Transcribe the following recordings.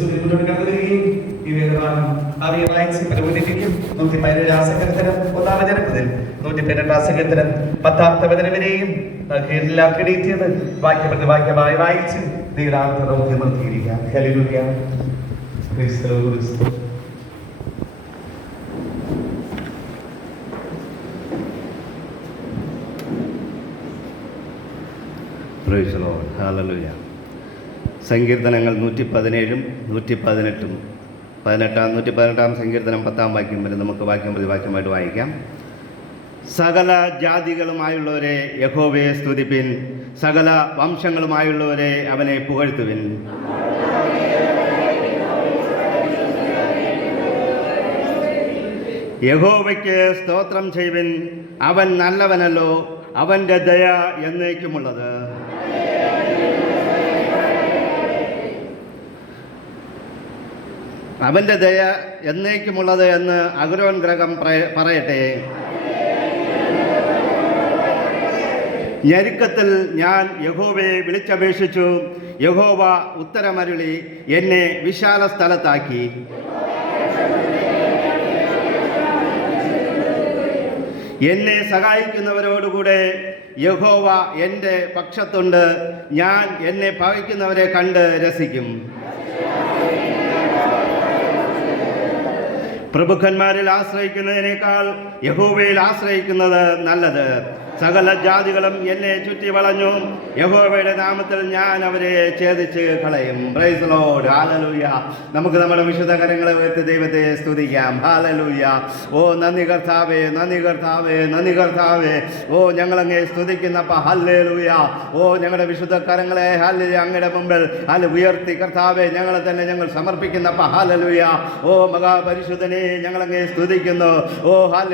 ഈ വേദഭാഗം അവയെ വായിച്ച് പ്രബോധിപ്പിക്കും. 117 സങ്കീർത്തനം 1-ാം വചനം മുതൽ 118 സങ്കീർത്തനം 10-ാമത്തെ വചനം വരെയും കിടീറ്റിയത് വാക്യമായി വായിച്ച് ദൈവനാമത്തെ നിർത്തിയിരിക്കാം. Hallelujah. Praise the Lord. Hallelujah. സങ്കീർത്തനങ്ങൾ 117-ഉം 118-ഉം 118-ാം സങ്കീർത്തനം 10-ാം വാക്യം വരെ നമുക്ക് വാക്യം പ്രതി വാക്യമായിട്ട് വായിക്കാം. സകല ജാതികളുമായുള്ളവരെ യഹോവയെ സ്തുതിപ്പിൻ, സകല വംശങ്ങളുമായുള്ളവരെ അവനെ പുകഴ്ത്തുവിൻ. യഹോവയ്ക്ക് സ്തോത്രം ചെയ്യുവിൻ, അവൻ നല്ലവനല്ലോ, അവൻ്റെ ദയ എന്നേക്കുമുള്ളത്. അവൻ്റെ ദയ എന്നേക്കുമുള്ളത് എന്ന് അഹരോൻ ഗ്രഹം പറയട്ടെ. ഞെരുക്കത്തിൽ ഞാൻ യഹോവയെ വിളിച്ചപേക്ഷിച്ചു, യഹോവ ഉത്തരമരുളി എന്നെ വിശാല സ്ഥലത്താക്കി. എന്നെ സഹായിക്കുന്നവരോടുകൂടെ യഹോവ എൻ്റെ പക്ഷത്തുണ്ട്, ഞാൻ എന്നെ പകയ്ക്കുന്നവരെ കണ്ട് രസിക്കും. പ്രഭുക്കന്മാരിൽ ആശ്രയിക്കുന്നതിനേക്കാൾ യഹോവയിൽ ആശ്രയിക്കുന്നത് നല്ലത്. സകല ജാതികളും എന്നെ ചുറ്റി വളഞ്ഞു, യഹോവയുടെ നാമത്തിൽ ഞാൻ അവരെ ഛേദിച്ച് കളയും. Price the Lord. ഹല്ലേലൂയ. നമുക്ക് നമ്മുടെ വിശുദ്ധ കരങ്ങളെ ഉയർത്തി ദൈവത്തെ സ്തുതിക്കാം. ഹല്ലേലൂയ. ഓ നന്ദി കർത്താവേ, നന്ദി കർത്താവേ, നന്ദി കർത്താവേ. ഓ ഞങ്ങളങ്ങേ സ്തുതിക്കുന്നപ്പ. ഹല്ലേലൂയ. ഓ ഞങ്ങളുടെ വിശുദ്ധ കരങ്ങളെ ഹല്ലേലൂയ അങ്ങയുടെ മുമ്പിൽ ഉയർത്തി കർത്താവേ ഞങ്ങളെ തന്നെ ഞങ്ങൾ സമർപ്പിക്കുന്നപ്പ. ഹല്ലേലൂയ. ഓ മഹാപരിശുദ്ധനെ ഞങ്ങളങ്ങേ സ്തുതിക്കുന്നു. ഓ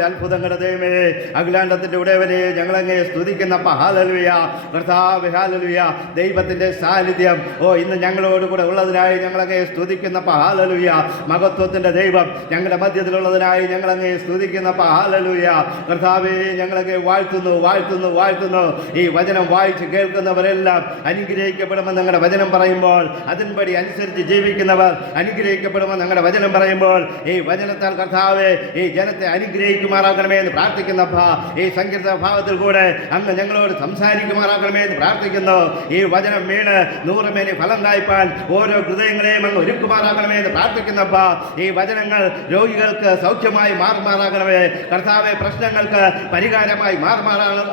അത്ഭുതങ്ങളുടെ ദൈവമേ, അഖിലാണ്ടത്തിന്റെ ഉടയവനെ ഞങ്ങളങ്ങേ സ്തുതിക്കുന്നപ്പ. ഹല്ലേലൂയ. കർത്താവേ ഹല്ലേലൂയ. ദൈവത്തിന്റെ സാന്നിധ്യം ഇന്ന് ഞങ്ങളോട് കൂടെ ഉള്ളതിനായി ഞങ്ങളങ്ങേ സ്തുതിക്കുന്നപ്പ. ഹല്ലേലൂയ. മഹത്വത്തിന്റെ ദൈവം ഞങ്ങളുടെ മധ്യത്തിലുള്ളതിനായി ഞങ്ങളങ്ങേ സ്തുതിക്കുന്നപ്പ. ഹല്ലേലൂയ. കർത്താവേ ഞങ്ങളങ്ങേ വാഴ്ത്തുന്നു, വാഴ്ത്തുന്നു, വാഴ്ത്തുന്നു. ഈ വചനം വായിച്ച് കേൾക്കുന്നവരെല്ലാം അനുഗ്രഹിക്കപ്പെടുമെന്ന് ഞങ്ങളുടെ വചനം പറയുമ്പോൾ അതിൻപടി അനുസരിച്ച് ജീവിക്കുന്നവർ അനുഗ്രഹിക്കപ്പെടുമെന്ന് ഞങ്ങളുടെ വചനം പറയുമ്പോൾ ഈ വചനത്താൽ കർത്താവേ ഈ ജനത്തെ അനുഗ്രഹിക്കുമാറാകണമേ എന്ന് പ്രാർത്ഥിക്കുന്നപ്പ. ഈ സങ്കീർത്തന ഭാവത്തിൽ കൂടെ അങ്ങ് ഞങ്ങളോട് സംസാരിക്കുമാറാകണമേ എന്ന് പ്രാർത്ഥിക്കുന്നു. ഈ വചനം വീണ് 100 മേനി ഫലം കായ്പാൻ ഓരോ ഹൃദയങ്ങളെയും അങ്ങ് ഒരുക്കുമാറാകണമേ എന്ന് പ്രാർത്ഥിക്കുന്നപ്പ. ഈ വചനങ്ങൾ രോഗികൾക്ക് സൗഖ്യമായി മാറുമാറാകണമേ കർത്താവെ, പ്രശ്നങ്ങൾക്ക് പരിഹാരമായി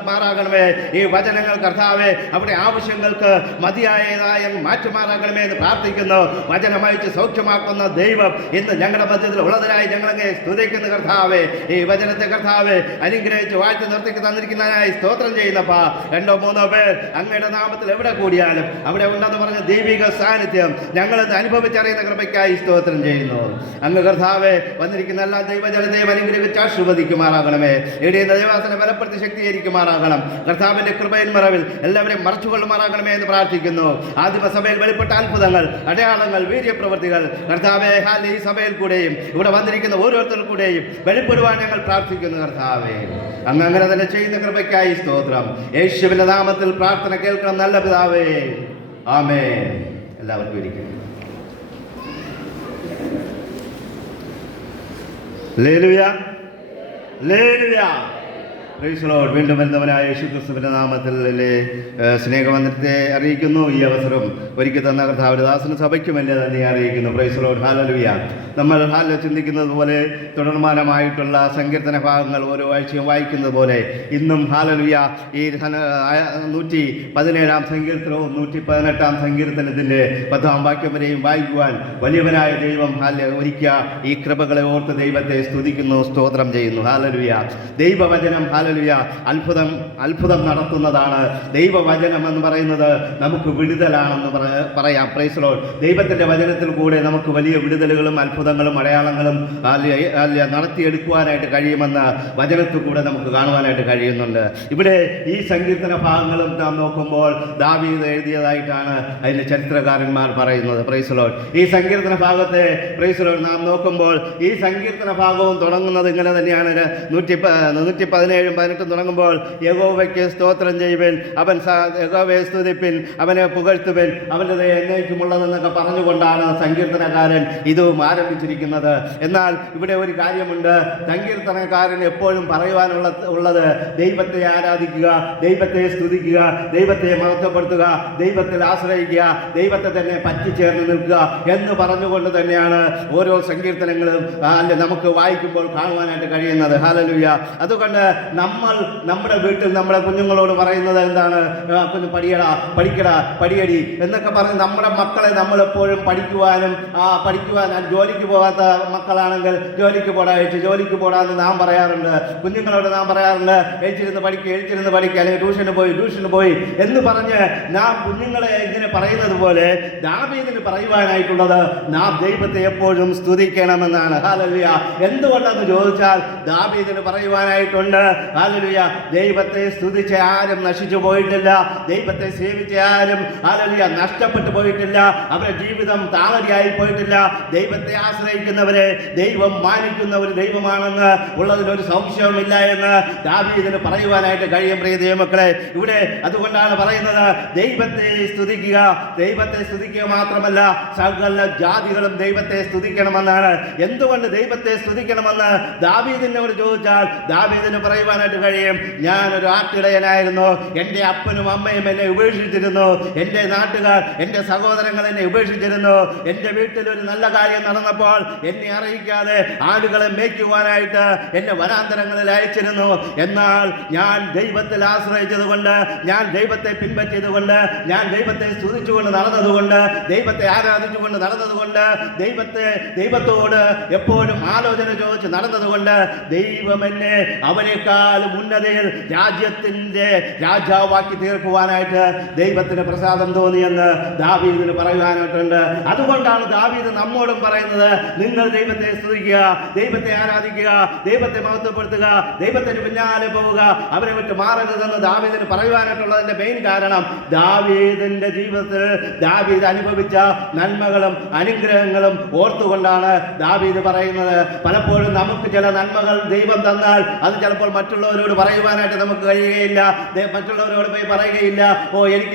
മാറാകണമേ. ഈ വചനങ്ങൾ കർത്താവെ അവിടെ ആവശ്യങ്ങൾക്ക് മതിയായതായ മാറ്റുമാറാകണമേ എന്ന് പ്രാർത്ഥിക്കുന്നു. വചനമയച്ച് സൗഖ്യമാക്കുന്ന ദൈവം ഇന്ന് ഞങ്ങളുടെ മധ്യത്തിൽ ഉള്ളതിനായി ഞങ്ങളങ്ങേ സ്തുതിക്കുന്നു കർത്താവെ. ഈ വചനത്തെ കർത്താവെ അനുഗ്രഹിച്ച് വാഴ്ത്തി നിർത്തിക്ക് തന്നിരിക്കുന്നതിനായി സ്തോത്രം ചെയ്യുന്നപ്പ. 2-3 പേർ അങ്ങയുടെ നാമത്തിൽ എവിടെ കൂടിയാലും അവിടെ ഉണ്ടെന്ന് പറഞ്ഞ ദൈവിക സാന്നിധ്യം ഞങ്ങളത് അനുഭവിച്ചറിയുന്ന കൃപയ്ക്കായി സ്തോത്രം ചെയ്യുന്നു. അങ്ങ് കർത്താവെ വന്നിരിക്കുന്ന എല്ലാ ദൈവജനത്തെയും അനുഗ്രഹിച്ച് ആശീർവദിക്കുമാറാകണമേ. ഇടയുന്ന ദൈവാസനെ ബലപ്പെടുത്തി ശക്തീകരിക്കുമാറാകണം. കർത്താവിന്റെ കൃപയിൽ മറവിൽ എല്ലാവരെയും മറച്ചുകൊള്ളുമാറാകണമേ എന്ന് പ്രാർത്ഥിക്കുന്നു. ആദിമസഭയിൽ വെളിപ്പെട്ട അത്ഭുതങ്ങൾ, അടയാളങ്ങൾ, വീര്യപ്രവൃത്തികൾ കർത്താവെ ഈ സഭയിൽ കൂടെയും ഇവിടെ വന്നിരിക്കുന്ന ഓരോരുത്തരും കൂടെയും വെളിപ്പെടുവാൻ ഞങ്ങൾ പ്രാർത്ഥിക്കുന്നു കർത്താവെ. അങ്ങ് അങ്ങനെ തന്നെ ചെയ്യുന്ന കൃപയ്ക്കായി സ്തോത്രം. യേശുവിന്റെ നാമത്തിൽ പ്രാർത്ഥന കേൾക്കണം നല്ല പിതാവേ. ആമേൻ. എല്ലാവർക്കും ഇരിക്കും. Hallelujah, hallelujah. Praise the Lord. വീണ്ടും വരുന്നവനായ യേശുക്രിസ്തുവിന്റെ നാമത്തിൽ സ്നേഹവന്ദനത്തെ അറിയിക്കുന്നു. ഈ അവസരം ഒരുക്കി തന്ന കർത്താവിന്റെ ദാസനും സഭയ്ക്കും എന്നെ തന്നെ അറിയിക്കുന്നു. Price the Lord. ഹല്ലേലൂയ. നമ്മൾ ചിന്തിക്കുന്നത് പോലെ തുടർമാനമായിട്ടുള്ള സങ്കീർത്തന ഭാഗങ്ങൾ ഓരോ ആഴ്ചയും വായിക്കുന്നത് പോലെ ഇന്നും ഹല്ലേലൂയ ഈ 117-ാം സങ്കീർത്തനവും 118-ാം സങ്കീർത്തനത്തിന്റെ 10-ാം വാക്യം വരെയും വായിക്കുവാൻ വലിയവനായ ദൈവം ഒരുക്കിയ ഈ കൃപകളെ ഓർത്ത് ദൈവത്തെ സ്തുതിക്കുന്നു, സ്തോത്രം ചെയ്യുന്നു. ഹല്ലേലൂയ. ദൈവവചനം ഹല്ലേലൂയ അത്ഭുതം നടത്തുന്നതാണ്. ദൈവവചനം എന്ന് പറയുന്നത് നമുക്ക് വിടുതലാണെന്ന് പറയാം. Price the Lord. ദൈവത്തിന്റെ വചനത്തിൽ കൂടെ നമുക്ക് വലിയ വിടുതലുകളും അത്ഭുതങ്ങളും അടയാളങ്ങളും നടത്തിയെടുക്കുവാനായിട്ട് കഴിയുമെന്ന് വചനത്തിൽ കൂടെ നമുക്ക് കാണുവാനായിട്ട് കഴിയുന്നുണ്ട്. ഇവിടെ ഈ സങ്കീർത്തന ഭാഗങ്ങളും നാം നോക്കുമ്പോൾ ദാവീദ് എഴുതിയതായിട്ടാണ് അതിന്റെ ചരിത്രകാരന്മാർ പറയുന്നത്. Price the Lord. ഈ സങ്കീർത്തന ഭാഗത്തെ പ്രൈസ് ദി ലോർഡ് നാം നോക്കുമ്പോൾ ഈ സങ്കീർത്തന ഭാഗവും തുടങ്ങുന്നത് ഇങ്ങനെ തന്നെയാണ്. 117 18 തുടങ്ങുമ്പോൾ യഹോവയ്ക്ക് സ്തോത്രം ചെയ്യുവൻ, അവൻ യഹോവയെ സ്തുതിപ്പിൻ, അവനെ പുകഴ്ത്തുവൻ, അവൻ്റെ ദയ എന്നേക്കുമുള്ളതെന്നൊക്കെ പറഞ്ഞുകൊണ്ടാണ് സങ്കീർത്തനക്കാരൻ ഇതും ആരംഭിച്ചിരിക്കുന്നത്. എന്നാൽ ഇവിടെ ഒരു കാര്യമുണ്ട്. സങ്കീർത്തനക്കാരൻ എപ്പോഴും പറയുവാനുള്ളത് ദൈവത്തെ ആരാധിക്കുക, ദൈവത്തെ സ്തുതിക്കുക, ദൈവത്തെ മഹത്വപ്പെടുത്തുക, ദൈവത്തിൽ ആശ്രയിക്കുക, ദൈവത്തെ തന്നെ പറ്റിച്ചേർന്ന് നിൽക്കുക എന്ന് പറഞ്ഞുകൊണ്ട് തന്നെയാണ് ഓരോ സങ്കീർത്തനങ്ങളും നമുക്ക് വായിക്കുമ്പോൾ കാണുവാനായിട്ട് കഴിയുന്നത്. ഹല്ലേലൂയ. അതുകൊണ്ട് നമ്മൾ നമ്മുടെ വീട്ടിൽ നമ്മുടെ കുഞ്ഞുങ്ങളോട് പറയുന്നത് എന്താണ്? കുഞ്ഞു പഠിക്കടാ, പടിയടി എന്നൊക്കെ പറഞ്ഞ് നമ്മുടെ മക്കളെ നമ്മളെപ്പോഴും പഠിക്കുവാൻ ജോലിക്ക് പോകാത്ത മക്കളാണെങ്കിൽ ജോലിക്ക് പോടാന്ന് നാം പറയാറുണ്ട്. കുഞ്ഞുങ്ങളോട് നാം പറയാറുണ്ട്, എഴുത്തിരുന്ന് പഠിക്കുക, അല്ലെങ്കിൽ ട്യൂഷന് പോയി എന്ന് പറഞ്ഞ് നാം കുഞ്ഞുങ്ങളെ ഇങ്ങനെ പറയുന്നത് പോലെ ദാവീദിന് പറയുവാനായിട്ടുള്ളത് നാം ദൈവത്തെ എപ്പോഴും സ്തുതിക്കണമെന്നാണ്. ഹല്ലേലൂയ. എന്തുകൊണ്ടെന്ന് ചോദിച്ചാൽ ദാവീദിന് പറയുവാനായിട്ടുണ്ട്, ഹല്ലേലൂയ, ദൈവത്തെ സ്തുതിച്ച ആരും നശിച്ചു പോയിട്ടില്ല, ദൈവത്തെ സേവിച്ച ആരും ഹല്ലേലൂയ നഷ്ടപ്പെട്ടു പോയിട്ടില്ല, അവരുടെ ജീവിതം താളടിയായി പോയിട്ടില്ല. ദൈവത്തെ ആശ്രയിക്കുന്നവരെ ദൈവം മാനിക്കുന്ന ഒരു ദൈവമാണെന്ന് ഉള്ളതിലൊരു സംശയവുമില്ല എന്ന് ദാവീദിന് പറയുവാനായിട്ട് കഴിയും. പ്രിയ ദൈവമക്കളെ, ഇവിടെ അതുകൊണ്ടാണ് പറയുന്നത് ദൈവത്തെ സ്തുതിക്കുക മാത്രമല്ല സകല ജാതികളും ദൈവത്തെ സ്തുതിക്കണമെന്നാണ്. എന്തുകൊണ്ട് ദൈവത്തെ സ്തുതിക്കണമെന്ന് ദാവീദിനോട് ചോദിച്ചാൽ ദാവീദിന് പറയുവാനായിട്ട് കഴിയും, ഞാനൊരു ആട്ടിടയനായിരുന്നു, എൻ്റെ അപ്പനും അമ്മയും എന്നെ ഉപേക്ഷിച്ചിരുന്നു, എൻ്റെ നാട്ടുകാർ എൻ്റെ സഹോദരങ്ങൾ എന്നെ ഉപേക്ഷിച്ചിരുന്നു, എൻ്റെ വീട്ടിൽ ഒരു നല്ല കാര്യം നടന്നപ്പോൾ എന്നെ അറിയിക്കാതെ ആടുകളെ മേയ്ക്കുവാനായിട്ട് എന്നെ വനാന്തരങ്ങളിൽ അയച്ചിരുന്നു. എന്നാൽ ഞാൻ ദൈവത്തിൽ ആശ്രയിച്ചതുകൊണ്ട്, ഞാൻ ദൈവത്തെ പിൻപറ്റിയതുകൊണ്ട്, ഞാൻ ദൈവത്തെ സ്തുതിച്ചുകൊണ്ട് നടന്നതുകൊണ്ട്, ദൈവത്തെ ആരാധിച്ചുകൊണ്ട് നടന്നതുകൊണ്ട്, ദൈവത്തോട് എപ്പോഴും ആലോചന ചോദിച്ച് നടന്നതുകൊണ്ട് ദൈവം എന്നെ അവനേക്കാളും ഉന്നതയിൽ രാജ്യത്തിൻ്റെ രാജാവാക്കി തീർക്കുവാനായിട്ട് ദൈവത്തിന് പ്രസാദം തോന്നിയെന്ന് ദാവീദിന് പറയുവാനായിട്ടുണ്ട്. അതുകൊണ്ടാണ് ദാവീദ് നമ്മോടും പറയുന്നത്, നിങ്ങൾ ദൈവത്തെ സ്തുതിക്കുക, ദൈവത്തെ ആരാധിക്കുക, ദൈവത്തെ മഹത്വപ്പെടുത്തുക, ദൈവത്തിന് പിന്നാലെ പോവുക, അവരെ വിട്ട് മാറരുതെന്ന് ദാവീദിന് പറയുവാനായിട്ടുള്ളതിൻ്റെ മെയിൻ കാരണം ദാവീദിൻ്റെ ജീവിതത്തിൽ ദാവീദ് അനുഭവിച്ച നന്മകളും അനുഗ്രഹങ്ങളും ഓർത്തുകൊണ്ടാണ് ദാവീദ് പറയുന്നത്. പലപ്പോഴും നമുക്ക് ചില നന്മകൾ ദൈവം തന്നാൽ അത് ചിലപ്പോൾ മറ്റുള്ളവരോട് പറയുവാനായിട്ട് നമുക്ക് കഴിയുകയില്ല. മറ്റുള്ളവരോട് പോയി പറയുകയില്ല,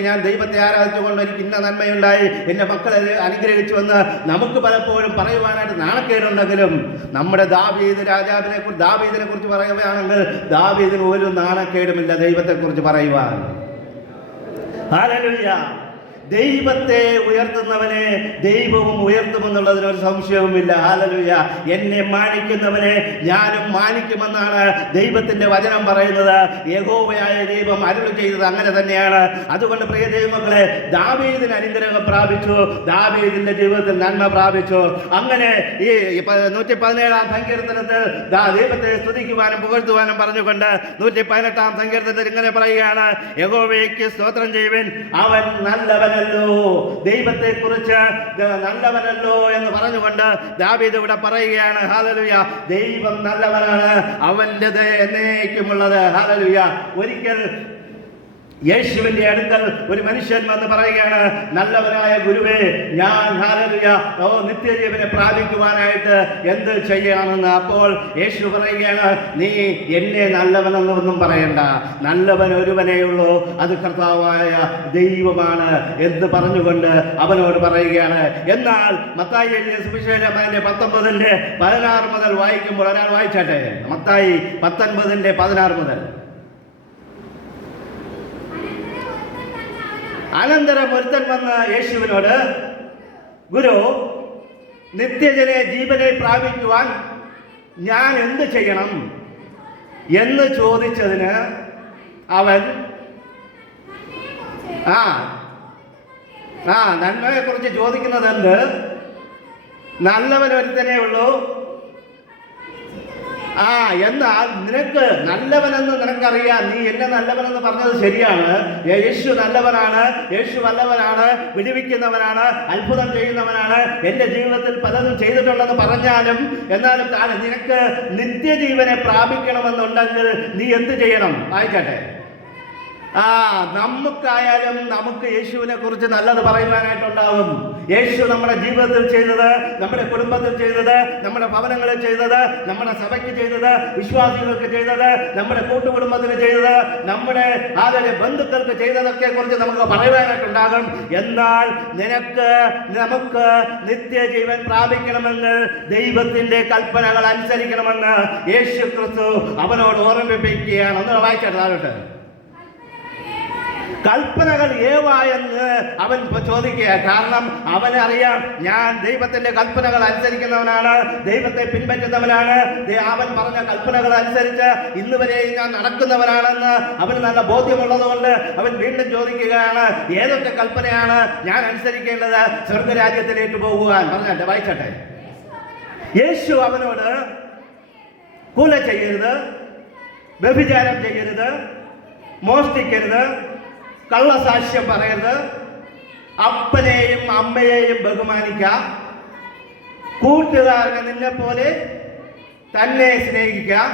ഞാൻ ദൈവത്തെ ആരാധിച്ചുകൊണ്ട് എനിക്ക് ഇന്ന നന്മയുണ്ടായി, എൻ്റെ മക്കളെ അനുഗ്രഹിച്ചു എന്ന് നമുക്ക് പലപ്പോഴും പറയുവാനായിട്ട് നാണക്കേടുണ്ടെങ്കിലും നമ്മുടെ ദാവീദിനെ കുറിച്ച് പറയുകയാണെങ്കിൽ ദാവീദിന് ഒരു നാണക്കേടുമില്ല ദൈവത്തെക്കുറിച്ച് പറയുവാൻ. ഹല്ലേലൂയ. ദൈവത്തെ ഉയർത്തുന്നവനെ ദൈവവും ഉയർത്തുമെന്നുള്ളതിനൊരു സംശയവുമില്ല. ഹല്ലേലൂയ. എന്നെ മാനിക്കുന്നവനെ ഞാനും മാനിക്കുമെന്നാണ് ദൈവത്തിന്റെ വചനം പറയുന്നത്. യഹോവയായ ദൈവം അരുളി ചെയ്തത് അങ്ങനെ തന്നെയാണ്. അതുകൊണ്ട് പ്രിയ ദൈവമക്കളെ, ദാവീദിന് അനുഗ്രഹം പ്രാപിച്ചു, ദാവീദിന്റെ ജീവിതത്തിൽ നന്മ പ്രാപിച്ചു. അങ്ങനെ ഈ 117 സങ്കീർത്തനത്തിൽ ദൈവത്തെ സ്തുതിക്കുവാനും പുകഴ്ത്തുവാനും പറഞ്ഞുകൊണ്ട് 118 സങ്കീർത്തനത്തിൽ ഇങ്ങനെ പറയുകയാണ്, യഹോവയ്ക്ക് സ്തോത്രം ചെയ്യുവിൻ, അവൻ നല്ലവൻ, ദൈവത്തെ കുറിച്ച് നല്ലവനല്ലോ എന്ന് പറഞ്ഞുകൊണ്ട് ദാവീദ് ഇവിടെ പറയുകയാണ്. ഹല്ലേലൂയ. ദൈവം നല്ലവനാണ്, അവന്റെ ദയ എന്നേക്കുമുള്ളത്. ഹല്ലേലൂയ. ഒരിക്കൽ യേശുവിന്റെ അടുക്കൽ ഒരു മനുഷ്യൻ വന്ന് പറയുകയാണ്, നല്ലവനായ ഗുരുവേ, ഞാൻ ഹല്ലേലൂയ നിത്യജീവനെ പ്രാപിക്കുവാനായിട്ട് എന്ത് ചെയ്യണമെന്ന്. അപ്പോൾ യേശു പറയുകയാണ്, നീ എന്നെ നല്ലവനെന്നൊന്നും പറയണ്ട, നല്ലവൻ ഒരുവനേ ഉള്ളൂ, അത് കർത്താവായ ദൈവമാണ് എന്ന് പറഞ്ഞുകൊണ്ട് അവനോട് പറയുകയാണ്. എന്നാൽ മത്തായി എഴുതിയ സുവിശേഷം 19:16 മുതൽ വായിക്കുമ്പോൾ, ഒരാൾ വായിച്ചാട്ടെ, മത്തായി 19:16 മുതൽ. അനന്തരം ഒരുത്തൻ വന്ന് യേശുവിനോട്, ഗുരു, ജീവനെ പ്രാപിക്കുവാൻ ഞാൻ എന്ത് ചെയ്യണം എന്ന് ചോദിച്ചതിന് അവൻ നന്മയെ കുറിച്ച് ചോദിക്കുന്നത് എന്ത്? നല്ലവൻ ഒരുത്തനേ ഉള്ളൂ. എന്നാൽ നിനക്ക് നല്ലവനെന്ന് നിനക്കറിയാം, നീ എന്നെ നല്ലവനെന്ന് പറഞ്ഞത് ശരിയാണ്. യേശു നല്ലവനാണ്, യേശു വല്ലവനാണ്, വിടുവിക്കുന്നവനാണ്, അത്ഭുതം ചെയ്യുന്നവനാണ്, എൻ്റെ ജീവിതത്തിൽ പലതും ചെയ്തിട്ടുണ്ടെന്ന് പറഞ്ഞാലും എന്നാലും നിനക്ക് നിത്യജീവനെ പ്രാപിക്കണമെന്നുണ്ടെങ്കിൽ നീ എന്ത് ചെയ്യണം? വായിക്കട്ടെ. നമുക്കായാലും നമുക്ക് യേശുവിനെ കുറിച്ച് നല്ലത് പറയുവാനായിട്ടുണ്ടാകും. യേശു നമ്മുടെ ജീവിതത്തിൽ ചെയ്തത്, നമ്മുടെ കുടുംബത്തിൽ ചെയ്തത്, നമ്മുടെ ഭവനങ്ങളിൽ ചെയ്തത്, നമ്മുടെ സഭയ്ക്ക് ചെയ്തത്, വിശ്വാസികൾക്ക് ചെയ്തത്, നമ്മുടെ കൂട്ടുകുടുംബത്തിന് ചെയ്തത്, നമ്മുടെ ബന്ധുക്കൾക്ക് ചെയ്തതൊക്കെ കുറിച്ച് നമുക്ക് പറയുവാനായിട്ടുണ്ടാകും. എന്നാൽ നമുക്ക് നിത്യജീവൻ പ്രാപിക്കണമെന്ന്, ദൈവത്തിന്റെ കൽപ്പനകൾ അനുസരിക്കണമെന്ന് യേശു ക്രിസ്തു അവനോട് ഓർമ്മിപ്പിക്കുകയാണ്. ഒന്ന് വായിച്ചിട്ട് കൽപ്പനകൾ ഏവായെന്ന് അവൻ ചോദിക്കുക. കാരണം അവനറിയാം, ഞാൻ ദൈവത്തിന്റെ കൽപ്പനകൾ അനുസരിക്കുന്നവനാണ്, ദൈവത്തെ പിൻപറ്റുന്നവനാണ്, അവൻ പറഞ്ഞ കൽപ്പനകൾ അനുസരിച്ച് ഇന്ന് വരെയും ഞാൻ നടക്കുന്നവനാണെന്ന് അവന് നല്ല ബോധ്യമുള്ളത് കൊണ്ട് അവൻ വീണ്ടും ചോദിക്കുകയാണ്, ഏതൊക്കെ കൽപ്പനയാണ് ഞാൻ അനുസരിക്കേണ്ടത് സ്വർഗരാജ്യത്തിലേക്ക് പോകുവാൻ? പറഞ്ഞെ വായിച്ചട്ടെ. യേശു അവനോട് കൊല ചെയ്യരുത്, വ്യഭിചാരം ചെയ്യരുത്, മോഷ്ടിക്കരുത്, കള്ളസാക്ഷ്യം പറയരുത്, അപ്പനെയും അമ്മയെയും ബഹുമാനിക്കാം, കൂട്ടുകാരനെ നിന്നെ പോലെ തന്നെ സ്നേഹിക്കാം.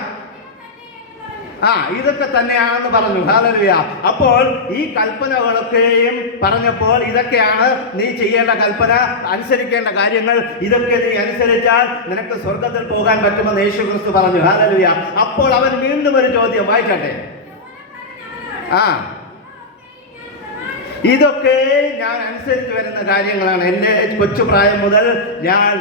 ഇതൊക്കെ തന്നെയാണെന്ന് പറഞ്ഞു. ഹല്ലേലൂയ. അപ്പോൾ ഈ കൽപ്പനകളൊക്കെയും പറഞ്ഞപ്പോൾ ഇതൊക്കെയാണ് നീ ചെയ്യേണ്ട കൽപ്പന, അനുസരിക്കേണ്ട കാര്യങ്ങൾ. ഇതൊക്കെ നീ അനുസരിച്ചാൽ നിനക്ക് സ്വർഗത്തിൽ പോകാൻ പറ്റുമെന്ന് യേശു ക്രിസ്തു പറഞ്ഞു. ഹല്ലേലൂയ. അപ്പോൾ അവൻ വീണ്ടും ഒരു ചോദ്യം വായിക്കട്ടെ. ഇതൊക്കെ ഞാൻ അനുസരിച്ച് വരുന്ന കാര്യങ്ങളാണ്. എൻ്റെ കൊച്ചുപ്രായം മുതൽ ഞാൻ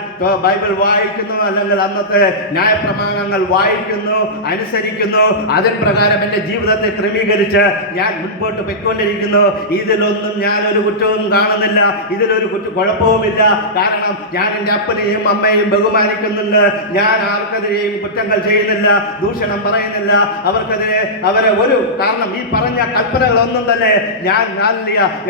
ബൈബിൾ വായിക്കുന്നു, അല്ലെങ്കിൽ അന്നത്തെ ന്യായപ്രമാണങ്ങൾ വായിക്കുന്നു, അനുസരിക്കുന്നു. അതിൻ പ്രകാരം എൻ്റെ ജീവിതത്തെ ക്രമീകരിച്ച് ഞാൻ മുൻപോട്ട് പോയിക്കൊണ്ടിരിക്കുന്നു. ഇതിലൊന്നും ഞാനൊരു കുറ്റവും കാണുന്നില്ല, ഇതിലൊരു കുഴപ്പവുമില്ല. കാരണം ഞാൻ എൻ്റെ അപ്പനെയും അമ്മയെയും ബഹുമാനിക്കുന്നുണ്ട്. ഞാൻ ആർക്കെതിരെയും കുറ്റങ്ങൾ ചെയ്യുന്നില്ല, ദൂഷണം പറയുന്നില്ല, അവർക്കെതിരെ കാരണം ഈ പറഞ്ഞ കൽപ്പനകളൊന്നും തന്നെ ഞാൻ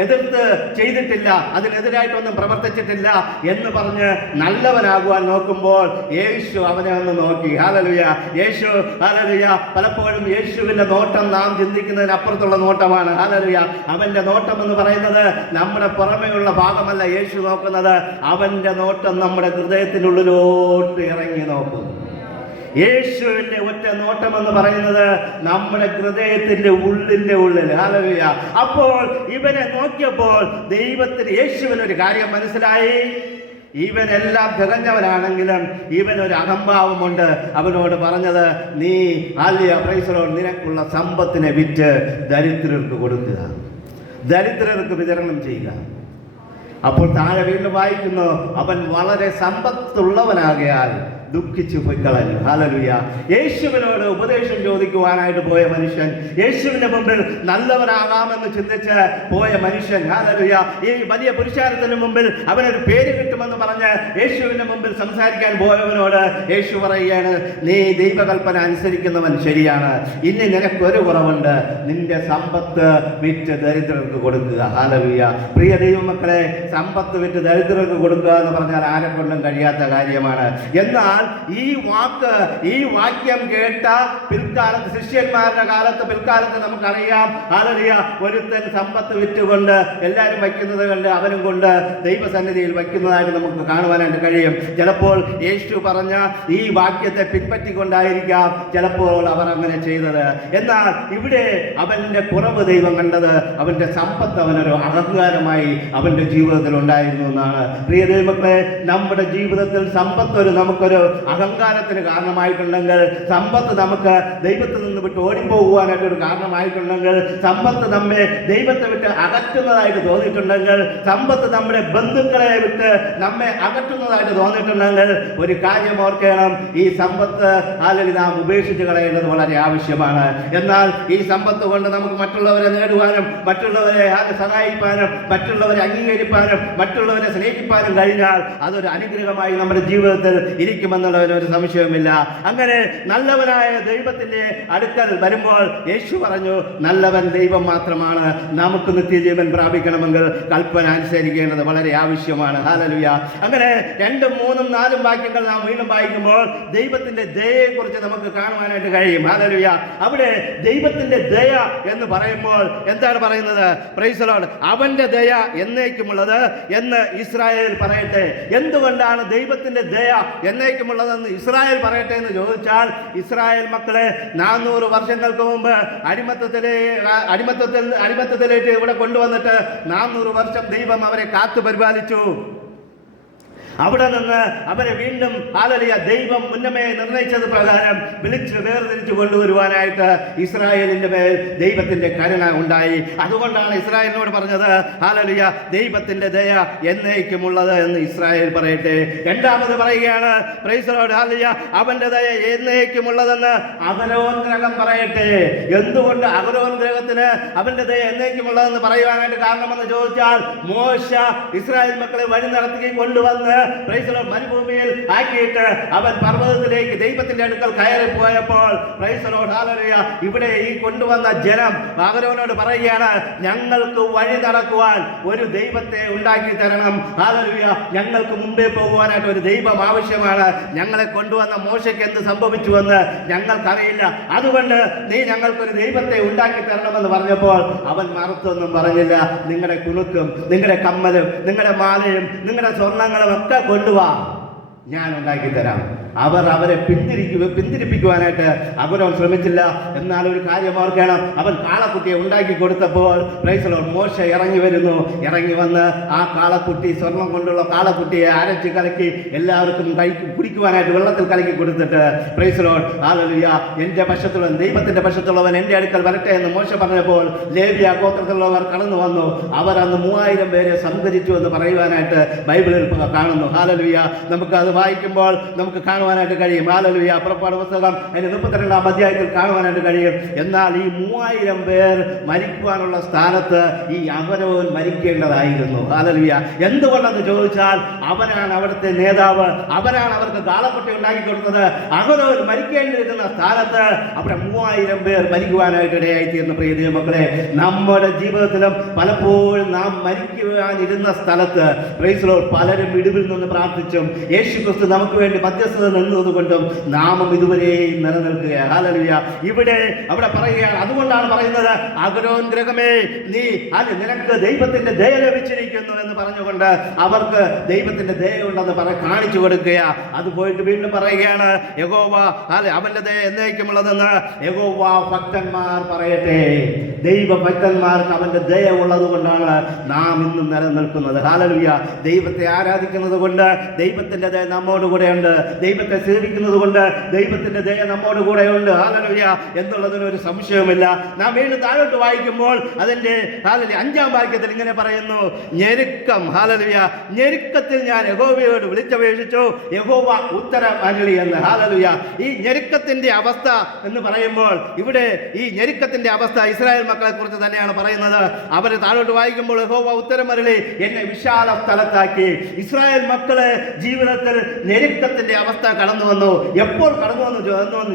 എതിർത്ത് ചെയ്തിട്ടില്ല, അതിനെതിരായിട്ടൊന്നും പ്രവർത്തിച്ചിട്ടില്ല എന്ന് പറഞ്ഞ് നല്ലവനാകുവാൻ നോക്കുമ്പോൾ യേശു അവനെ ഒന്ന് നോക്കി. ഹല്ലേലൂയ. യേശു ഹല്ലേലൂയ. പലപ്പോഴും യേശുവിന്റെ നോട്ടം നാം ചിന്തിക്കുന്നതിനപ്പുറത്തുള്ള നോട്ടമാണ്. ഹല്ലേലൂയ. അവന്റെ നോട്ടം എന്ന് പറയുന്നത് നമ്മുടെ പുറമേയുള്ള ഭാഗമല്ല യേശു നോക്കുന്നത്. അവന്റെ നോട്ടം നമ്മുടെ ഹൃദയത്തിനുള്ളിലോട്ട് ഇറങ്ങി നോക്കുന്നു. യേശുവിന്റെ ഒറ്റ നോട്ടം എന്ന് പറയുന്നത് നമ്മുടെ ഹൃദയത്തിന്റെ ഉള്ളിൽ. ഹല്ലേലൂയ. അപ്പോൾ ഇവനെ നോക്കിയപ്പോൾ യേശുവിനൊരു കാര്യം മനസ്സിലായി. ഇവനെല്ലാം തികഞ്ഞവനാണെങ്കിലും ഇവനൊരു അഹംഭാവമുണ്ട്. അവനോട് പറഞ്ഞത്, നീ നിനക്കുള്ള സമ്പത്തിനെ വിറ്റ് ദരിദ്രർക്ക് കൊടുക്കുക, ദരിദ്രർക്ക് വിതരണം ചെയ്യുക. അപ്പോൾ താഴെ വീണ്ടും വായിക്കുന്നു, അവൻ വളരെ സമ്പത്തുള്ളവനാകയാൽ ദുഃഖിച്ചു പോയി കളഞ്ഞു. ഹല്ലേലൂയ. യേശുവിനോട് ഉപദേശം ചോദിക്കുവാനായിട്ട് പോയ മനുഷ്യൻ, യേശുവിന്റെ മുമ്പിൽ നല്ലവനാകാമെന്ന് ചിന്തിച്ച് പോയ മനുഷ്യൻ, ഹല്ലേലൂയ, ഈ വലിയ പുരുഷാരത്തിന് മുമ്പിൽ അവനൊരു പേര് കിട്ടുമെന്ന് പറഞ്ഞ് യേശുവിന്റെ മുമ്പിൽ സംസാരിക്കാൻ പോയവനോട് യേശു പറയുകയാണ്, നീ ദൈവകൽപ്പന അനുസരിക്കുന്നവൻ ശരിയാണ്, ഇനി നിനക്കൊരു കുറവുണ്ട്, നിന്റെ സമ്പത്ത് വിറ്റ് ദരിദ്രർക്ക് കൊടുക്കുക. ഹല്ലേലൂയ. പ്രിയ ദൈവമക്കളെ, സമ്പത്ത് വിറ്റ് ദരിദ്രർക്ക് കൊടുക്കുക എന്ന് പറഞ്ഞാൽ ആരെക്കൊണ്ടും കഴിയാത്ത കാര്യമാണ്. എന്നാൽ ഈ വാക്യം കേട്ട പിൽക്കാലത്ത്, ശിഷ്യന്മാരുടെ പിൽക്കാലത്ത് നമുക്കറിയാം, ഹല്ലേലൂയ, ഒരുത്തൻ സമ്പത്ത് വിറ്റുകൊണ്ട് എല്ലാവരും വയ്ക്കുന്നത് കണ്ട് അവനും കൊണ്ട് ദൈവസന്നിധിയിൽ വയ്ക്കുന്നതായിട്ട് നമുക്ക് കാണുവാനായിട്ട് കഴിയും. ചിലപ്പോൾ യേശു പറഞ്ഞ ഈ വാക്യത്തെ പിൻപറ്റിക്കൊണ്ടായിരിക്കാം ചിലപ്പോൾ അവർ അങ്ങനെ ചെയ്തത്. എന്നാൽ ഇവിടെ അവന്റെ കുറവ് ദൈവം കണ്ടത്, അവന്റെ സമ്പത്ത് അവനൊരു അഹങ്കാരമായി അവന്റെ ജീവിതത്തിൽ ഉണ്ടായിരുന്നു എന്നാണ്. പ്രിയ ദൈവമക്കളെ, നമ്മുടെ ജീവിതത്തിൽ സമ്പത്ത് നമുക്കൊരു അഹങ്കാരത്തിന് കാരണമായിട്ടുണ്ടെങ്കിൽ, സമ്പത്ത് നമുക്ക് ദൈവത്തിൽ നിന്ന് വിട്ട് ഓടിപ്പോകുവാനായിട്ടൊരു കാരണമായിട്ടുണ്ടെങ്കിൽ, സമ്പത്ത് നമ്മെ ദൈവത്തെ വിട്ട് അകറ്റുന്നതായിട്ട് തോന്നിയിട്ടുണ്ടെങ്കിൽ, സമ്പത്ത് നമ്മുടെ ബന്ധുക്കളെ വിട്ട് നമ്മെ അകറ്റുന്നതായിട്ട് തോന്നിയിട്ടുണ്ടെങ്കിൽ, ഒരു കാര്യം ഓർക്കണം, ഈ സമ്പത്ത് അല്ലെങ്കിൽ നാം ഉപേക്ഷിച്ച് കളയുന്നത് വളരെ ആവശ്യമാണ്. എന്നാൽ ഈ സമ്പത്ത് കൊണ്ട് നമുക്ക് മറ്റുള്ളവരെ നേടുവാനും, മറ്റുള്ളവരെ സഹായിക്കാനും, മറ്റുള്ളവരെ അംഗീകരിക്കാനും, മറ്റുള്ളവരെ സ്നേഹിക്കാനും കഴിഞ്ഞാൽ അതൊരു അനുഗ്രഹമായി നമ്മുടെ ജീവിതത്തിൽ ഇരിക്കുമെന്നുള്ളതിനൊരു സംശയവുമില്ല. അങ്ങനെ നല്ലവനായ ദൈവത്തിന്റെ അടുക്കൽ വരുമ്പോൾ യേശു പറഞ്ഞു, നല്ലവൻ ദൈവം മാത്രമാണ്. നമുക്ക് നിത്യജീവൻ പ്രാപിക്കണമെങ്കിൽ കൽപ്പന അനുസരിക്കേണ്ടത് വളരെ ആവശ്യമാണ്. ഹല്ലേലൂയ. അങ്ങനെ 2, 3, 4 വാക്യങ്ങൾ നാം വീണ്ടും വായിക്കുമ്പോൾ ദൈവത്തിന്റെ ദയയെ കുറിച്ച് നമുക്ക് കാണുവാനായിട്ട് കഴിയും. ഹല്ലേലൂയ. അവിടെ ദൈവത്തിന്റെ ദയ എന്ന് പറയുമ്പോൾ എന്താണ് പറയുന്നത്? Price the Lord. അവന്റെ ദയ എന്നേക്കുമുള്ളത് എന്ന് ഇസ്രായേൽ പറയട്ടെ. എന്തുകൊണ്ടാണ് ദൈവത്തിന്റെ ദയ എന്നേക്കും എന്നേക്കുമുള്ളതെന്ന് ഇസ്രായേൽ പറയട്ടെ എന്ന് ചോദിച്ചാൽ, ഇസ്രായേൽ മക്കളെ 400 വർഷങ്ങൾക്ക് മുമ്പ് അടിമത്തത്തിലേക്ക് ഇവിടെ കൊണ്ടുവന്നിട്ട് 400 വർഷം ദൈവം അവരെ കാത്തു പരിപാലിച്ചു. അവിടെ നിന്ന് അവരെ വീണ്ടും ദൈവം മുന്നമേ നിർണയിച്ചത് പ്രകാരം വിളിച്ച് വേർതിരിച്ചു കൊണ്ടുവരുവാനായിട്ട് ഇസ്രായേലിന്റെ മേൽ ദൈവത്തിന്റെ കരുണ ഉണ്ടായി. അതുകൊണ്ടാണ് ഇസ്രായേലിനോട് പറഞ്ഞത് ദൈവത്തിന്റെ ദയ എന്നേക്കുമുള്ളത് എന്ന് ഇസ്രായേൽ പറയട്ടെ. രണ്ടാമത് പറയുകയാണ് പ്രൈസ് ദി ലോർഡ്, അവന്റെ ദയ എന്നേക്കുമുള്ളതെന്ന് അഹരോൻ ഗ്രഹം പറയട്ടെ. എന്തുകൊണ്ട് അഹരോൻ ഗ്രഹത്തിന് അവന്റെ ദയ എന്നേക്കുമുള്ളതെന്ന് പറയുവാനായിട്ട് കാരണമെന്ന് ചോദിച്ചാൽ, മോശ ഇസ്രായേൽ മക്കളെ വഴി നടത്തി കൊണ്ടുവന്ന് മരുഭൂമിയിൽ ആക്കിയിട്ട് അവൻ പർവ്വതത്തിലേക്ക് ദൈവത്തിന്റെ അടുക്കൽ കയറിപ്പോയപ്പോൾ ഇവിടെ ഈ കൊണ്ടുവന്ന ജനം അഹരോനോട് പറയുകയാണ്, ഞങ്ങൾക്ക് വഴി നടക്കുവാൻ ഒരു ദൈവത്തെ ഉണ്ടാക്കി തരണം. ഞങ്ങൾക്ക് മുമ്പേ പോകുവാനായിട്ട് ഒരു ദൈവം ആവശ്യമാണ്. ഞങ്ങളെ കൊണ്ടുവന്ന മോശയ്ക്ക് എന്ത് സംഭവിച്ചുവെന്ന് ഞങ്ങൾക്കറിയില്ല. അതുകൊണ്ട് നീ ഞങ്ങൾക്കൊരു ദൈവത്തെ ഉണ്ടാക്കി തരണമെന്ന് പറഞ്ഞപ്പോൾ അവൻ മറുത്തൊന്നും പറഞ്ഞില്ല. നിങ്ങളുടെ കുണുക്കും നിങ്ങളുടെ കമ്മലും നിങ്ങളുടെ മാലയും നിങ്ങളുടെ സ്വർണങ്ങളും ഒക്കെ കൊണ്ടുവാ, ഞാൻ ഉണ്ടാക്കി തരാം. അവരെ പിന്തിരിപ്പിക്കുവാനായിട്ട് അഹരോൻ ശ്രമിച്ചില്ല. എന്നാൽ ഒരു കാര്യം ഓർക്കണം, അവൻ കാളക്കുട്ടിയെ ഉണ്ടാക്കി കൊടുത്തപ്പോൾ മോശ ഇറങ്ങി വരുന്നു. ഇറങ്ങി വന്ന് ആ കാളക്കുട്ടി, സ്വർണം കൊണ്ടുള്ള കാളക്കുട്ടിയെ അരച്ച് കലക്കി എല്ലാവർക്കും കുടിക്കുവാനായിട്ട് വെള്ളത്തിൽ കലക്കി കൊടുത്തിട്ട് എൻ്റെ പക്ഷത്തുള്ളവൻ, ദൈവത്തിന്റെ പക്ഷത്തുള്ളവൻ എൻ്റെ അടുക്കൽ വരട്ടെ എന്ന് മോശ പറഞ്ഞപ്പോൾ ലേവ്യ ഗോത്രത്തിലുള്ളവർ കടന്നു വന്നു. അവർ അന്ന് 3000 പേരെ സംഹരിച്ചു എന്ന് പറയുവാനായിട്ട് ബൈബിളിൽ കാണുന്നു. നമുക്ക് അത് വായിക്കുമ്പോൾ നമുക്ക് കാണുവാനായിട്ട് കഴിയും. പുറപ്പാട് പുസ്തകം അതിന്റെ 32-ാം അധ്യായത്തിൽ കാണുവാനായിട്ട് കഴിയും. എന്നാൽ ഈ 3000 പേർ മരിക്കുവാനുള്ള സ്ഥാനത്ത് ഈ അഹരോൻ മരിക്കേണ്ടതായിരുന്നു. എന്തുകൊണ്ടെന്ന് ചോദിച്ചാൽ, അവനാണ് അവിടുത്തെ നേതാവ്, അവനാണ് അവർക്ക് കാളക്കുട്ടി ഉണ്ടാക്കി കൊടുത്തത്. അഹരോൻ മരിക്കേണ്ടിയിരുന്ന സ്ഥാനത്ത് അവിടെ 3000 പേർ മരിക്കുവാനായിട്ട് ഇടയായിത്തീർന്നു. പ്രിയ ദൈവമക്കളെ, നമ്മുടെ ജീവിതത്തിലും പലപ്പോഴും നാം മരിക്കുവാനിരുന്ന സ്ഥലത്ത് പലരും ഇടിവിൽ നിന്ന് പ്രാർത്ഥിച്ചും യേശുക്രിസ്തു നമുക്ക് വേണ്ടി മധ്യസ്ഥത നിന്നതുകൊണ്ടും നാമം ഇതുവരെയും നിലനിൽക്കുകയാണ്. അവിടെ പറയുകയാണ്. അതുകൊണ്ടാണ് പറയുന്നത്, അഹരോൻ ഗ്രഹമേ നീ നിനക്ക് ദൈവത്തിന്റെ ദയ ലഭിച്ചിരിക്കുന്നു എന്ന് പറഞ്ഞുകൊണ്ട് അവർക്ക് ദൈവത്തിന്റെ ദയ ഉണ്ടെന്ന് കാണിച്ചു കൊടുക്കുക. അത് പോയിട്ട് വീണ്ടും പറയുകയാണ്, യഹോവ അവന്റെ ദയ എന്നേക്കുമുള്ളതെന്ന് യഹോവ ഭക്തന്മാർ പറയട്ടെ. ദൈവഭക്തന്മാർക്ക് അവന്റെ ദയ ഉള്ളത് കൊണ്ടാണ് നാം ഇന്നും നിലനിൽക്കുന്നത്. ദൈവത്തെ ആരാധിക്കുന്നത് കൊണ്ട് ദൈവത്തിന്റെ ദയ നമ്മോട് കൂടെയുണ്ട്. ദൈവത്തെ സേവിക്കുന്നത് കൊണ്ട് ദൈവത്തിന്റെ ദയ നമ്മോട് കൂടെയുണ്ട്. എന്നുള്ളതിന് ഒരു സംശയവുമില്ല. നാം വീണ്ടും താഴോട്ട് വായിക്കുമ്പോൾ അതിന്റെ 5-ാം വാക്യത്തിൽ ഇങ്ങനെ പറയുന്നു, ഞെരുക്കം. ഞെരുക്കത്തിൽ ഞാൻ യഹോവയോട് വിളിച്ചപേക്ഷിച്ചു, യഹോവ ഉത്തരം അരുളി എന്ന്. ഈ ഞെരുക്കത്തിന്റെ അവസ്ഥ എന്ന് പറയുമ്പോൾ ഇവിടെ ഈ ഞെരുക്കത്തിന്റെ അവസ്ഥ ഇസ്രായേൽ മക്കളെ കുറിച്ച് തന്നെയാണ് പറയുന്നത്. അവരെ താഴോട്ട് വായിക്കുമ്പോൾ യഹോവ ഉത്തരം അരുളി എന്നെ വിശാല സ്ഥലത്താക്കി. ഇസ്രായേൽ മക്കളെ ജീവിതത്തിൽ ഞെരുക്കത്തിന്റെ അവസ്ഥ കടന്നു വന്നു. എപ്പോൾ കടന്നു വന്നു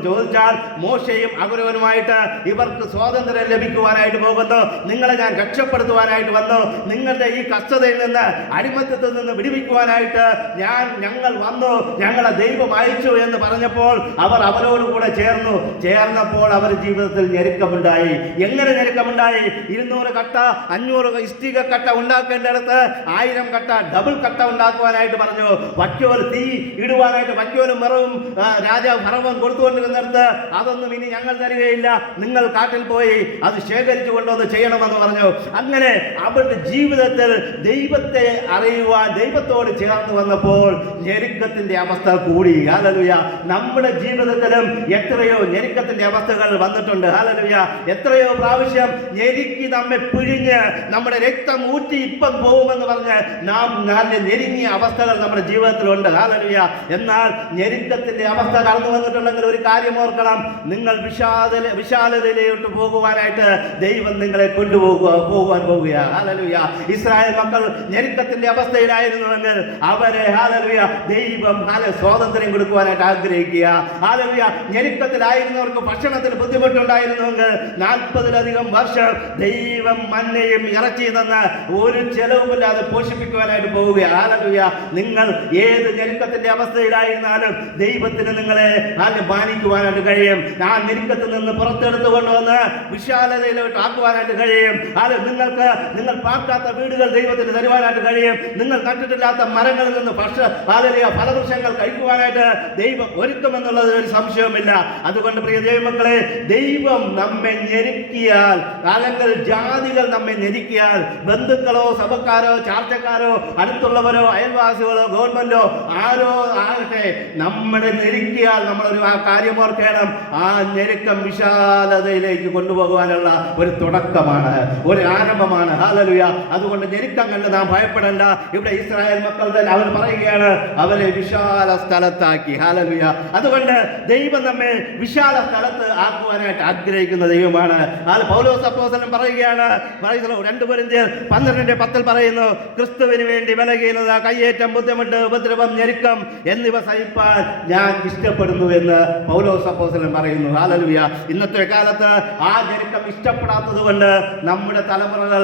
ചോദിച്ചാൽ, മോശയും അഹരോനുമായിട്ട് ഇവർക്ക് സ്വാതന്ത്ര്യം ലഭിക്കുവാനായിട്ട് പോകുന്നു. നിങ്ങളെ ഞാൻ രക്ഷപ്പെടുത്തുവാനായിട്ട് വന്നു. നിങ്ങളുടെ ഈ കഷ്ടതയിൽ നിന്ന്, അടിമത്തത്തിൽ നിന്ന് വിടുവിക്കുവാനായിട്ട് ഞങ്ങൾ വന്നു, ഞങ്ങളെ ദൈവം അയച്ചു എന്ന് പറഞ്ഞപ്പോൾ അവർ അവരോടുകൂടെ ചേർന്നപ്പോൾ അവർ ജീവിതത്തിൽ ഞെരുക്കമുണ്ടായി. എങ്ങനെ ഞെരുക്കമുണ്ടായി? 200 കട്ട 500 ഇഷ്ടിക കട്ട ഉണ്ടാക്കേണ്ടിടത്ത് 1000 കട്ട ഡബിൾ കട്ട ഉണ്ടാക്കുവാനായിട്ട് പറഞ്ഞു. വക്യോൽ തീ ഇടുവാനായിട്ട് വക്യോലും വിറവും രാജാവ് ഫറവോൻ കൊടുത്തുകൊണ്ടിരുന്നിടത്ത് അതൊന്നും ഇനി ഞങ്ങൾ തരികയില്ല, നിങ്ങൾ കാട്ടിൽ പോയി അത് ശേഖരിച്ചു കൊണ്ടുവന്ന് ചെയ്യണമെന്ന് പറഞ്ഞു. അങ്ങനെ അവരുടെ ജീവിതത്തിൽ ദൈവത്തെ അറിയുവാൻ ദൈവത്തോട് ചേർന്ന് വന്നപ്പോൾ ഞെരുക്കത്തിന്റെ അവസ്ഥ കൂടി. നമ്മുടെ ജീവിതത്തിലും എത്രയോ ഞെരുക്കത്തിന്റെ അവസ്ഥകൾ വന്നിട്ടുണ്ട്. എത്രയോ പ്രാവശ്യം ഞെരുക്കി നമ്മെ പിഴിഞ്ഞ് നമ്മുടെ രക്തം ഊറ്റി ഇപ്പം പോകുമെന്ന് പറഞ്ഞ് നാം നല്ല ഞെരുങ്ങിയ അവസ്ഥകൾ നമ്മുടെ ജീവിതത്തിലുണ്ട്. എന്നാൽ ഞെരുക്കത്തിന്റെ അവസ്ഥ കടന്നു വന്നിട്ടുണ്ടെങ്കിൽ ഒരു കാര്യം ഓർക്കണം, നിങ്ങൾ വിശാലതയിലോട്ട് പോകുവാനായിട്ട് ദൈവം നിങ്ങളെ പോകുവാൻ പോവുകയാണ്. ഇസ്രായേൽ മക്കൾ ഞെരുക്കത്തിന്റെ അവസ്ഥയിലായിരുന്നുവെങ്കിൽ അവരെ ദൈവം സ്വാതന്ത്ര്യം കൊടുക്കുവാനായിട്ട് ആഗ്രഹിക്കുക. ഞെരുക്കത്തിലായിരുന്നവർക്ക് ഭക്ഷണത്തിന് ബുദ്ധിമുട്ടുണ്ടായിരുന്നുവെങ്കിൽ 40-ലധികം വർഷം ദൈവം മന്നയും ഇറച്ചി നിന്ന് ഒരു ചെലവുമില്ലാതെ പോഷിപ്പിക്കുവാനായിട്ട് പോവുകയാണ്. നിങ്ങൾ ഏത് ഞെരുക്കത്തിന്റെ അവസ്ഥയിലായിരുന്നാലും ദൈവത്തിന് നിങ്ങളെ മാനിക്കുവാനായിട്ട് കഴിയും. ആ ഞെരുക്കത്തിൽ നിന്ന് പുറത്തെടുത്തു കൊണ്ടുവന്ന് വിശാലതയിലോട്ട് ആക്കുവാനായിട്ട് കഴിയും. അത് നിങ്ങൾക്ക് നിങ്ങൾ പാർക്കാത്ത വീടുകൾ ദൈവത്തിന് തരുവാനായിട്ട് കഴിയും. നിങ്ങൾ കണ്ടിട്ടില്ലാത്ത മരങ്ങളിൽ നിന്ന് ഫലവൃക്ഷങ്ങൾ കഴിക്കുവാനായിട്ട് ദൈവം ഒരുക്കുമെന്നുള്ളത് ഒരു സംശയവുമില്ല. അതുകൊണ്ട് പ്രിയ ദൈവമക്കളെ, ദൈവം നമ്മെ ഞെരുക്കിയാൽ, അല്ലെങ്കിൽ ജാതികൾ നമ്മെ ഞെരുക്കിയാൽ, ബന്ധുക്കളോ സഭക്കാരോ ചാർച്ചക്കാരോ അടുത്തുള്ളവരോ അയൽവാസികളോ ഗവൺമെന്റോ ആരോ ആകട്ടെ, നമ്മളെ ഞെരുക്കിയാൽ നമ്മളൊരു ആ കാര്യം ഓർക്കണം, ആ ഞെരുക്കം വിശാലതയിലേക്ക് കൊണ്ടുപോകുവാനുള്ള ഒരു തുടക്കമാണ്, ഒരു ആരംഭമാണ്. ഹല്ലേലൂയ. അതുകൊണ്ട് ഞെരുക്കം കണ്ട് നാം ഭയപ്പെടേണ്ട. ഇവിടെ ഇസ്രായേൽ മക്കൾ തന്നെ അവർ പറയുകയാണ്, അവരെ വിശാല സ്ഥലത്താക്കി. ഹല്ലേലൂയ. അതുകൊണ്ട് ദൈവം നമ്മെ വിശാല സ്ഥലത്ത് ആക്കുവാനായിട്ട് ആഗ്രഹിക്കുന്ന ദൈവമാണ്. പൗലോസ് അപ്പോസ്തലൻ പറയുകയാണ്, 2 കൊരിന്ത്യർ 12:10 പറയുന്നു, ക്രിസ്തുവിന് വേണ്ടി വിലകീനത, കയ്യേറ്റം, ബുദ്ധിമുട്ട്, ഉപദ്രവം, ഞെരുക്കം എന്നിവ സഹിപ്പാൻ ഞാൻ ഇഷ്ടപ്പെടുന്നു എന്ന് പൗലോസ് അപ്പോസ്തലൻ പറയുന്നു. ഹല്ലേലൂയ. ഇന്നത്തെ കാലത്ത് ആ ഞെരുക്കം ഇഷ്ടപ്പെടാത്തത് കൊണ്ട് നമ്മുടെ തലമുറകൾ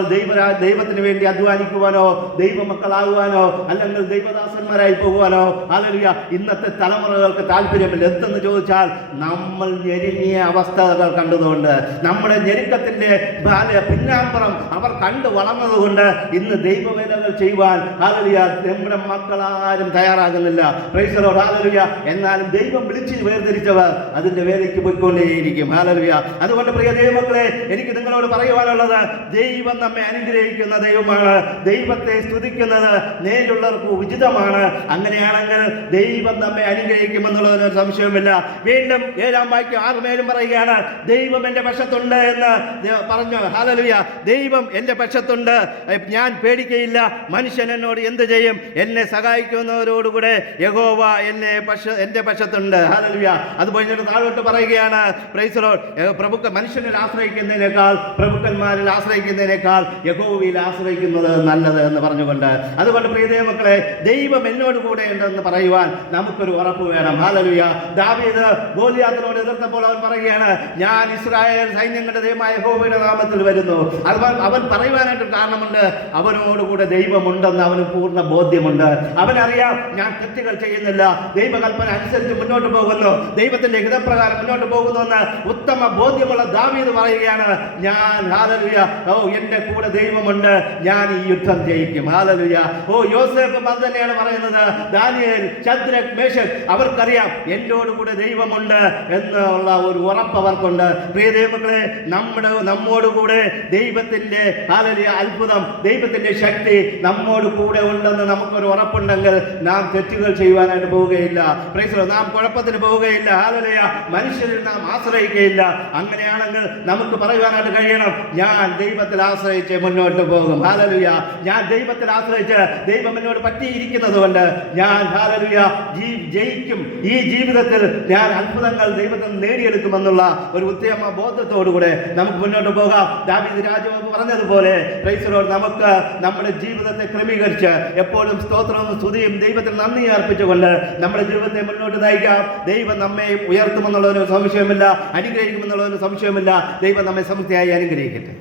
ദൈവത്തിന് വേണ്ടി അധ്വാനിക്കുവാനോ ദൈവമക്കളാകുവാനോ അല്ലെങ്കിൽ ദൈവദാസന്മാരായി പോകുവാനോ ഹല്ലേലൂയ ഇന്നത്തെ തലമുറകൾക്ക് താല്പര്യമില്ല. എന്തെന്ന് ചോദിച്ചാൽ, നമ്മൾ ഞെരുങ്ങിയ അവസ്ഥകൾ കണ്ടതുകൊണ്ട്, നമ്മുടെ ഞെരുക്കത്തിന്റെ പിന്നാമ്പുറം അവർ കണ്ടു വളർന്നതുകൊണ്ട് ഇന്ന് ദൈവവേലകൾ ചെയ്യുവാൻ ഹല്ലേലൂയ നമ്മുടെ മക്കളാരും തയ്യാറാകുന്നില്ല. Price the Lord. ഹല്ലേലൂയ. എന്നാലും ദൈവം വിളിച്ച് വേർതിരിച്ചവർ അതിന്റെ വേലയ്ക്ക് പോയിക്കൊണ്ടേയിരിക്കും. ഹല്ലേലൂയ. അതുകൊണ്ട് പ്രിയ ദൈവമക്കളെ, എനിക്ക് നിങ്ങളോട് പറയുവാനുള്ളത്, ദൈവം നമ്മെ അനുഗ്രഹിക്കുന്ന ദൈവമാണ്. ദൈവത്തെ സ്തുതിക്കുന്നത് നേരുള്ളവർക്ക് ഉചിതമാണ്. അങ്ങനെയാണെങ്കിൽ ദൈവം നമ്മെ അനുഗ്രഹിക്കുമെന്നുള്ളതിനൊരു സംശയവുമില്ല. വീണ്ടും 7-ാം വാക്യം 6 പറയുകയാണ്, ദൈവം എൻ്റെ പക്ഷത്തുണ്ട് എന്ന് പറഞ്ഞു. ഹല്ലേലൂയ. ദൈവം എൻ്റെ പക്ഷത്തുണ്ട്, ഞാൻ പേടിക്കയില്ല. മനുഷ്യൻ എന്നോട് എന്ത് ചെയ്യും? എന്നെ സഹായിക്കുന്നവരോടുകൂടെ യഹോവ എൻ്റെ പക്ഷത്തുണ്ട്. ഹല്ലേലൂയ. അത് കഴിഞ്ഞിട്ട് താഴോട്ട് പറയുകയാണ്, പ്രൈസ് ദി ലോർഡ്, മനുഷ്യനിൽ ആശ്രയിക്കുന്നതിനേക്കാൾ, പ്രഭുക്കന്മാരിൽ ആശ്രയിക്കുന്നതിനേക്കാൾ യഹോവയിൽ ആശ്രയിക്കുന്നത് നല്ലത് എന്ന് പറഞ്ഞുകൊണ്ട്, അതുകൊണ്ട് പ്രിയ ദൈവമക്കളെ, ദൈവം എന്നോട് കൂടെ ഉണ്ടെന്ന് പറയുവാൻ നമുക്കൊരു ഉറപ്പ് വേണം. ഹല്ലേലൂയ. ദാവീദ് ഗോലിയാത്തിനോട് എതിർത്തപ്പോൾ അവൻ പറയുകയാണ്, ഞാൻ ഇസ്രായേൽ സൈന്യങ്ങളുടെ ദൈവമായ യഹോവയുടെ നാമത്തിൽ വരുന്നു. അവൻ പറയുവാനായിട്ട് കാരണമുണ്ട്, അവനോടുകൂടെ ദൈവമുണ്ടെന്ന് അവന് പൂർണ്ണ ബോധ്യമുണ്ട്. അവനറിയാം, ഞാൻ തെറ്റുകൾ ചെയ്യുന്നില്ല, ദൈവകൽപ്പന അനുസരിച്ച് മുന്നോട്ട് പോകുന്നു, ദൈവത്തിന്റെ ഹിതപ്രകാരം മുന്നോട്ട് പോകുന്നു എന്ന് ഉത്തമ ബോധ്യമുള്ള ദാവീദ് പറയുകയാണ്, ഞാൻ ഹല്ലേലൂയ, എന്റെ കൂടെ ദൈവമുണ്ട്, ഞാൻ ഈ യുദ്ധം ജയിക്കും. ഹല്ലേലൂയ. യോസേഫ് അത് തന്നെയാണ് പറയുന്നത്. ദാനിയേൽ, ശദ്രക്, മേശക്, അവർക്കറിയാം എന്നോട് കൂടെ ദൈവമുണ്ട് എന്നുള്ള ഒരു ഉറപ്പ് അവർക്കുണ്ട്. പ്രിയ ദൈവമക്കളെ, നമ്മോടുകൂടെ ദൈവത്തിന്റെ ഹല്ലേലൂയ അത്ഭുതം, ദൈവത്തിന്റെ ശക്തി നമ്മോട് കൂടെ ഉണ്ടെന്ന് നമുക്കൊരു ഉറപ്പുണ്ടെങ്കിൽ നാം തെറ്റുകൾ ചെയ്യുവാനായിട്ട് പോവുകയില്ല. Price the Lord. നാം കുഴപ്പത്തിന് പോവുകയില്ല. ഹല്ലേലൂയ. മനുഷ്യരിൽ നാം ആശ്രയിക്കുകയില്ല. അങ്ങനെയാണെങ്കിൽ നമുക്ക് പറയുവാനായിട്ട് കഴിയണം, ഞാൻ ദൈവത്തിൽ ആശ്രയിച്ച് മുന്നോട്ട് പോകും. ഹല്ലേലൂയ. ഞാൻ ദൈവത്തിൽ ആശ്രയിച്ച് ദൈവം എന്നോട് പറ്റിയിരിക്കുന്നത് കൊണ്ട് ഞാൻ ഹല്ലേലൂയ ജയിക്കും. ഈ ജീവിതത്തിൽ ഞാൻ അത്ഭുതങ്ങൾ ദൈവത്തിൽ നേടിയെടുക്കുമെന്നുള്ള ഒരു ഉത്തമ ബോധത്തോടുകൂടെ നമുക്ക് മുന്നോട്ട് പോകാം. ദാവീദ് രാജാവ് പറഞ്ഞതുപോലെ, പ്രൈസ് ദി ലോർഡ്, നമുക്ക് നമ്മുടെ ജീവിതത്തെ ക്രമീകരിച്ച് എപ്പോഴും സ്തോത്രവും സ്തുതിയും ദൈവത്തിൽ നന്ദി അർപ്പിച്ചുകൊണ്ട് നമ്മുടെ ജീവിതത്തെ മുന്നോട്ട് നയിക്കാം. ദൈവം നമ്മെ ഉയർത്തുമെന്നുള്ളതിന് സംശയമില്ല, അനുഗ്രഹിക്കുമെന്നുള്ളതിന് സംശയമില്ല. ദൈവം നമ്മെ സമൃദ്ധിയായി അനുഗ്രഹിക്കട്ടെ.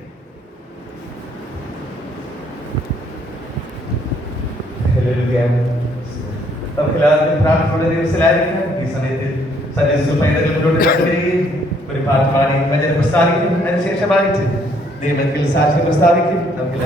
ഈ സമയത്ത് ഒരു പാട്ട് പാടി വചനം പ്രസ്താവിക്കും. അതിനുശേഷമായിട്ട് ദൈവത്തിൽ സാക്ഷ്യം പ്രസ്താവിക്കും. നമുക്ക്